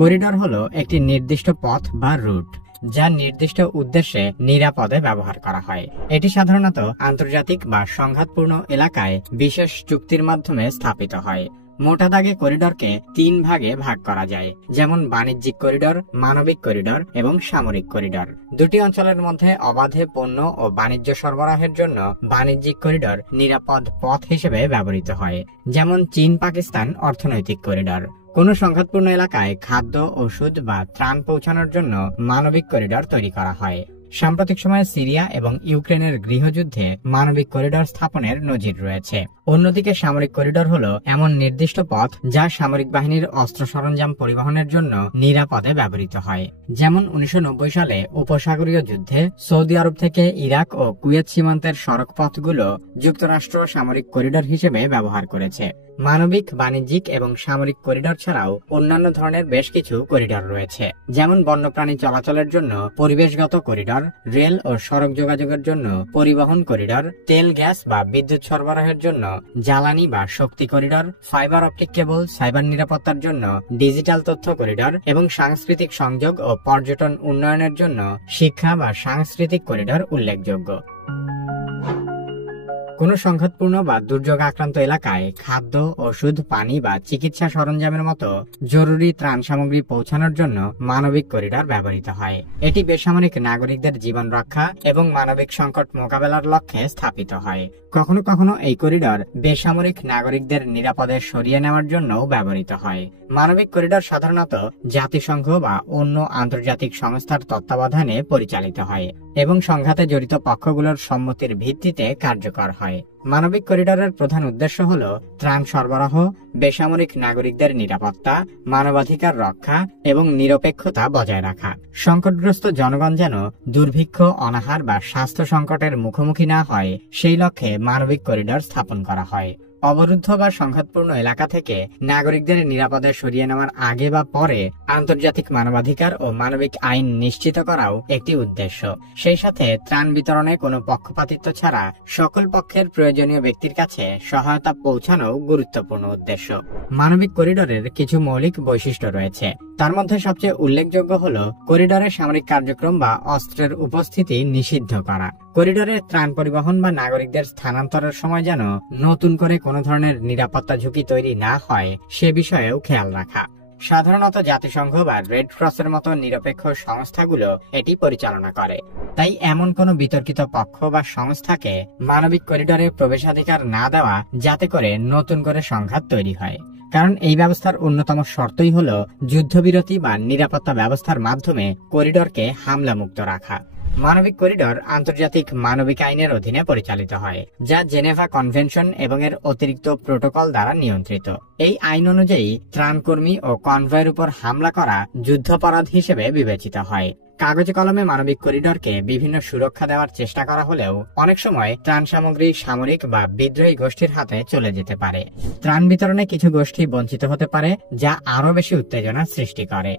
Corridor হলো একটি নির্দিষ্ট পথ বা রুট যা নির্দিষ্ট উদ্দেশ্যে নিরাপদে ব্যবহার করা হয়। এটি সাধারণত আন্তর্জাতিক বা সংঘাতপূর্ণ এলাকায় বিশেষ চুক্তির মাধ্যমে স্থাপিত হয়। মোটা দাগে করিডোরকে 3 ভাগে ভাগ করা যায়, যেমন বাণিজ্যিক করিডোর, মানবিক করিডোর এবং সামরিক করিডোর। দুটি অঞ্চলের মধ্যে অবাধে পণ্য ও বাণিজ্য সরবরাহের জন্য বাণিজ্যিক করিডোর নিরাপদ পথ হিসেবে ব্যবহৃত হয়, যেমন চীন পাকিস্তান অর্থনৈতিক করিডোর। কোন সংঘাতপূর্ণ এলাকায় খাদ্য, ওষুধ বা ত্রাণ পৌঁছানোর জন্য মানবিক করিডোর তৈরি করা হয়। সাম্প্রতিক সময়ে সিরিয়া এবং ইউক্রেনের গৃহযুদ্ধে মানবিক করিডোর স্থাপনের নজির রয়েছে। অন্যদিকে সামরিক করিডোর হলো এমন নির্দিষ্ট পথ যা সামরিক বাহিনীর অস্ত্র সরঞ্জাম পরিবহনের জন্য নিরাপদে ব্যবহৃত হয়। যেমন 1990 সালে উপসাগরীয় যুদ্ধে সৌদি আরব থেকে ইরাক ও কুয়েত সীমান্তের সড়ক পথগুলো যুক্তরাষ্ট্র সামরিক করিডোর হিসেবে ব্যবহার করেছে। মানবিক, বাণিজ্যিক এবং সামরিক করিডোর ছাড়াও অন্যান্য ধরনের বেশ কিছু করিডোর রয়েছে, যেমন বন্যপ্রাণী চলাচলের জন্য পরিবেশগত করিডোর, রেল ও সড়ক যোগাযোগের জন্য পরিবহন করিডোর, তেল, গ্যাস বা বিদ্যুৎ সরবরাহের জন্য জ্বালানি বা শক্তি corridor, fibre optic cable, cyber নিরাপত্তার জন্য ডিজিটাল তথ্য করিডোর এবং সাংস্কৃতিক সংযোগ ও পর্যটন উন্নয়নের জন্য শিক্ষা বা সাংস্কৃতিক করিডোর উল্লেখযোগ্য। কোন সংঘাতপূর্ণ বা দুর্যোগ আক্রান্ত এলাকায় খাদ্য, ওষুধ, পানি বা চিকিৎসা সরঞ্জামের মতো জরুরি ত্রাণ সামগ্রী পৌঁছানোর জন্য মানবিক করিডোর ব্যবহৃত হয়। এটি বেসামরিক নাগরিকদের জীবন রক্ষা এবং মানবিক সংকট মোকাবেলার লক্ষ্যে স্থাপিত হয়। কখনো কখনো এই করিডোর বেসামরিক নাগরিকদের নিরাপদে সরিয়ে নেওয়ার জন্যও ব্যবহৃত হয়। মানবিক করিডোর সাধারণত জাতিসংঘ বা অন্য আন্তর্জাতিক সংস্থার তত্ত্বাবধানে পরিচালিত হয় এবং সংঘাতে জড়িত পক্ষগুলোর সম্মতির ভিত্তিতে কার্যকর হয়। মানবিক করিডোরের প্রধান উদ্দেশ্য হল ত্রাণ সরবরাহ, বেসামরিক নাগরিকদের নিরাপত্তা, মানবাধিকার রক্ষা এবং নিরপেক্ষতা বজায় রাখা। সংকটগ্রস্ত জনগণ যেন দুর্ভিক্ষ, অনাহার বা স্বাস্থ্য সংকটের মুখোমুখি না হয় সেই লক্ষ্যে মানবিক করিডোর স্থাপন করা হয়। অবরুদ্ধ বা সংঘাতপূর্ণ এলাকা থেকে নাগরিকদের নিরাপদে সরিয়ে নেওয়ার আগে বা পরে আন্তর্জাতিক মানবাধিকার ও মানবিক আইন নিশ্চিত করাও একটি উদ্দেশ্য। সেই সাথে ত্রাণ বিতরণে কোনো পক্ষপাতিত্ব ছাড়া সকল পক্ষের প্রয়োজনীয় ব্যক্তির কাছে সহায়তা পৌঁছানো গুরুত্বপূর্ণ উদ্দেশ্য। মানবিক করিডোরের কিছু মৌলিক বৈশিষ্ট্য রয়েছে। তার মধ্যে সবচেয়ে উল্লেখযোগ্য হল করিডোরে সামরিক কার্যক্রম বা অস্ত্রের উপস্থিতি নিষিদ্ধ করা। করিডোরে ত্রাণ পরিবহন বা নাগরিকদের স্থানান্তরের সময় যেন নতুন করে কোনো ধরনের নিরাপত্তা ঝুঁকি তৈরি না হয় সে বিষয়েও খেয়াল রাখা। সাধারণত জাতিসংঘ বা রেড ক্রসের মতো নিরপেক্ষ সংস্থাগুলো এটি পরিচালনা করে। তাই এমন কোনো বিতর্কিত পক্ষ বা সংস্থাকে মানবিক করিডোরে প্রবেশাধিকার না দেওয়া, যাতে করে নতুন করে সংঘাত তৈরি হয়। কারণ এই ব্যবস্থার অন্যতম শর্তই হল যুদ্ধবিরতি বা নিরাপত্তা ব্যবস্থার মাধ্যমে করিডোরকে হামলা মুক্ত রাখা। মানবিক করিডোর আন্তর্জাতিক মানবিক আইনের অধীনে পরিচালিত হয়, যা জেনেভা কনভেনশন এবং এর অতিরিক্ত প্রোটোকল দ্বারা নিয়ন্ত্রিত। এই আইন অনুযায়ী ত্রাণকর্মী ও কনভয়ের উপর হামলা করা যুদ্ধাপরাধ হিসেবে বিবেচিত হয়। কাগজে কলমে মানবিক করিডোরকে বিভিন্ন সুরক্ষা দেওয়ার চেষ্টা করা হলেও অনেক সময় ত্রাণ সামগ্রী সামরিক বা বিদ্রোহী গোষ্ঠীর হাতে চলে যেতে পারে। ত্রাণ বিতরণে কিছু গোষ্ঠী বঞ্চিত হতে পারে, যা আরো বেশি উত্তেজনা সৃষ্টি করে।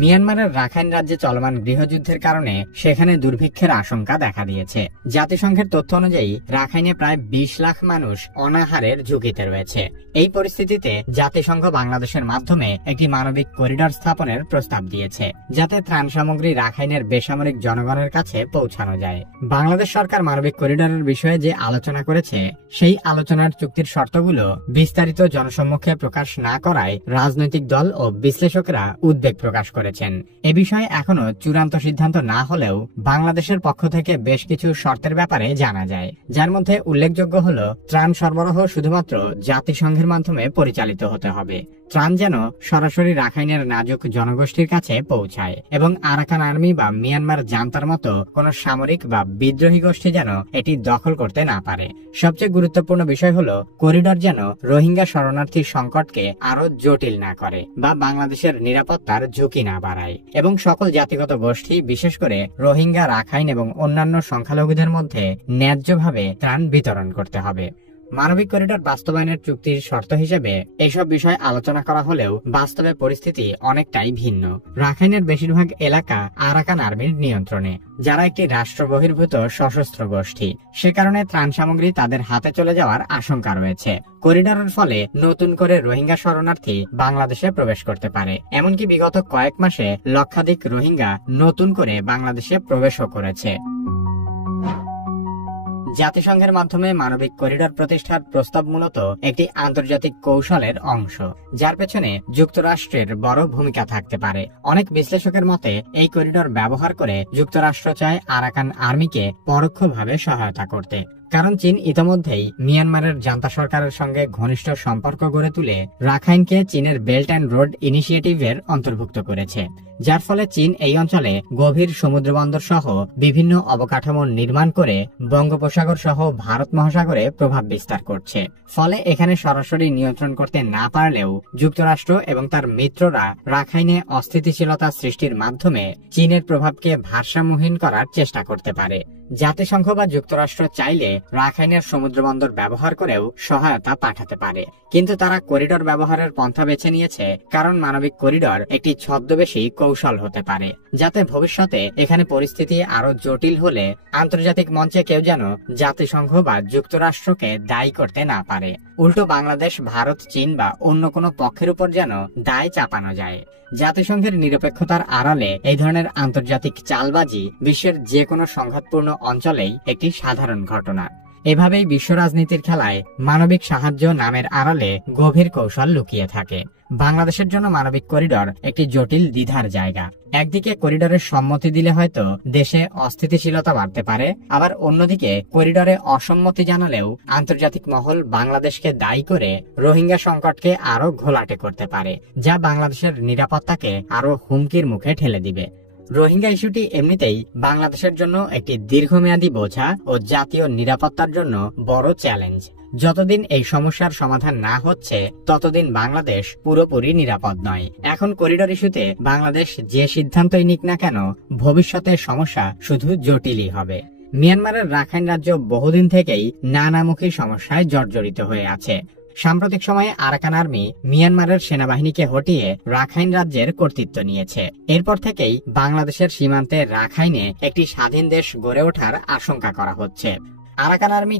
মিয়ানমারের রাখাইন রাজ্যে চলমান গৃহযুদ্ধের কারণে সেখানে দুর্ভিক্ষের আশঙ্কা দেখা দিয়েছে। জাতিসংঘের তথ্য অনুযায়ী রাখাইনে প্রায় 20 লাখ মানুষ অনাহারের ঝুঁকিতে রয়েছে। এই পরিস্থিতিতে জাতিসংঘ বাংলাদেশের মাধ্যমে একটি মানবিক করিডোর স্থাপনের প্রস্তাব দিয়েছে, যাতে ত্রাণ সামগ্রী রাখাইনের বেসামরিক জনগণের কাছে পৌঁছানো যায়। বাংলাদেশ সরকার মানবিক করিডোরের বিষয়ে যে আলোচনা করেছে, সেই আলোচনার চুক্তির শর্তগুলো বিস্তারিত জনসম্মুখে প্রকাশ না করায় রাজনৈতিক দল ও বিশ্লেষকরা উদ্বেগ প্রকাশ করেছেন। এ বিষয়ে এখনো চূড়ান্ত সিদ্ধান্ত না হলেও বাংলাদেশের পক্ষ থেকে বেশ কিছু শর্তের ব্যাপারে জানা যায়, যার মধ্যে উল্লেখযোগ্য হল ত্রাণ সরবরাহ শুধুমাত্র জাতিসংঘের মাধ্যমে পরিচালিত হতে হবে। ত্রাণ যেন সরাসরি রাখাইনের নাজুক জনগোষ্ঠীর কাছে পৌঁছায় এবং আরাকান আর্মি বা মিয়ানমার জান্তার মতো কোন সামরিক বা বিদ্রোহী গোষ্ঠী যেন এটি দখল করতে না পারে। সবচেয়ে গুরুত্বপূর্ণ বিষয় হল করিডোর যেন রোহিঙ্গা শরণার্থী সংকটকে আরো জটিল না করে বা বাংলাদেশের নিরাপত্তার ঝুঁকি না বাড়ায়, এবং সকল জাতিগত গোষ্ঠী, বিশেষ করে রোহিঙ্গা, রাখাইন এবং অন্যান্য সংখ্যালঘুদের মধ্যে ন্যায্যভাবে ত্রাণ বিতরণ করতে হবে। মানবিক করিডোর বাস্তবায়নের চুক্তির শর্ত হিসেবে এসব বিষয় আলোচনা করা হলেও বাস্তবে পরিস্থিতি অনেকটাই ভিন্ন। রাখাইনের বেশিরভাগ এলাকা আরাকান আর্মির নিয়ন্ত্রণে, যারা একটি রাষ্ট্র বহির্ভূত সশস্ত্র গোষ্ঠী। সে কারণে ত্রাণ সামগ্রী তাদের হাতে চলে যাওয়ার আশঙ্কা রয়েছে। করিডোরের ফলে নতুন করে রোহিঙ্গা শরণার্থী বাংলাদেশে প্রবেশ করতে পারে। এমনকি বিগত কয়েক মাসে লক্ষাধিক রোহিঙ্গা নতুন করে বাংলাদেশে প্রবেশও করেছে। জাতিসংঘের মাধ্যমে মানবিক করিডোর প্রতিষ্ঠার প্রস্তাব মূলত একটি আন্তর্জাতিক কৌশলের অংশ, যার পেছনে যুক্তরাষ্ট্রের বড় ভূমিকা থাকতে পারে। অনেক বিশ্লেষকের মতে এই করিডোর ব্যবহার করে যুক্তরাষ্ট্র চায় আরাকান আর্মিকে পরোক্ষভাবে সহায়তা করতে। কারণ চীন ইতোমধ্যেই মিয়ানমারের জান্তা সরকারের সঙ্গে ঘনিষ্ঠ সম্পর্ক গড়ে তুলে রাখাইনকে চীনের বেল্ট অ্যান্ড রোড ইনিশিয়েটিভের অন্তর্ভুক্ত করেছে, যার ফলে চীন এই অঞ্চলে গভীর সমুদ্রবন্দর সহ বিভিন্ন অবকাঠামো নির্মাণ করে বঙ্গোপসাগর সহ ভারত মহাসাগরে প্রভাব বিস্তার করছে। ফলে এখানে সরাসরি নিয়ন্ত্রণ করতে না পারলেও যুক্তরাষ্ট্র এবং তার মিত্ররা রাখাইনে অস্থিতিশীলতা সৃষ্টির মাধ্যমে চীনের প্রভাবকে ভারসাম্যহীন করার চেষ্টা করতে পারে। জাতিসংঘ বা যুক্তরাষ্ট্র চাইলে রাখাইনের সমুদ্রবন্দর ব্যবহার করেও সহায়তা পাঠাতে পারে, কিন্তু তারা করিডোর ব্যবহারের পন্থা বেছে নিয়েছে কারণ মানবিক করিডোর একটি ছদ্মবেশী কৌশল হতে পারে, যাতে ভবিষ্যতে এখানে পরিস্থিতি আরো জটিল হলে আন্তর্জাতিক মঞ্চে কেউ যেন জাতিসংঘ বা যুক্তরাষ্ট্রকে দায়ী করতে না পারে। উল্টো বাংলাদেশ, ভারত, চীন বা অন্য কোনো পক্ষের উপর যেন দায় চাপানো যায়। জাতিসংঘের নিরপেক্ষতার আড়ালে এই ধরনের আন্তর্জাতিক চালবাজি বিশ্বের যে কোনো সংঘাতপূর্ণ অঞ্চলেই একটি সাধারণ ঘটনা। এভাবেই বিশ্ব রাজনীতির খেলায় মানবিক সাহায্য নামের আড়ালে গভীর কৌশল লুকিয়ে থাকে। বাংলাদেশের জন্য মানবিক করিডোর একটি জটিল দ্বিধার জায়গা। একদিকে করিডোরের সম্মতি দিলে হয়তো দেশে অস্থিতিশীলতা বাড়তে পারে, আবার অন্যদিকে করিডোরে অসম্মতি জানালেও আন্তর্জাতিক মহল বাংলাদেশকে দায়ী করে রোহিঙ্গা সংকটকে আরো ঘোলাটে করতে পারে, যা বাংলাদেশের নিরাপত্তাকে আরো হুমকির মুখে ঠেলে দিবে। রোহিঙ্গা ইস্যুটি এমনিতেই বাংলাদেশের জন্য একটি দীর্ঘমেয়াদী বোঝা ও জাতীয় নিরাপত্তার জন্য বড় চ্যালেঞ্জ। যতদিন এই সমস্যার সমাধান না হচ্ছে ততদিন বাংলাদেশ পুরোপুরি নিরাপদ নয়। এখন করিডোর ইস্যুতে বাংলাদেশ যে সিদ্ধান্তই নিক না কেন, ভবিষ্যতে সমস্যা শুধু জটিলই হবে। মিয়ানমারের রাখাইন রাজ্য বহুদিন থেকেই নানামুখী সমস্যায় জর্জরিত হয়ে আছে। সাম্প্রতিক সময়ে আরাকান আর্মি মিয়ানমারের সেনাবাহিনীকে হটিয়ে রাখাইন রাজ্যের কর্তৃত্ব নিয়েছে। এরপর থেকেই বাংলাদেশের সীমান্তে রাখাইনে একটি স্বাধীন দেশ গড়ে ওঠার আশঙ্কা করা হচ্ছে। Arakan army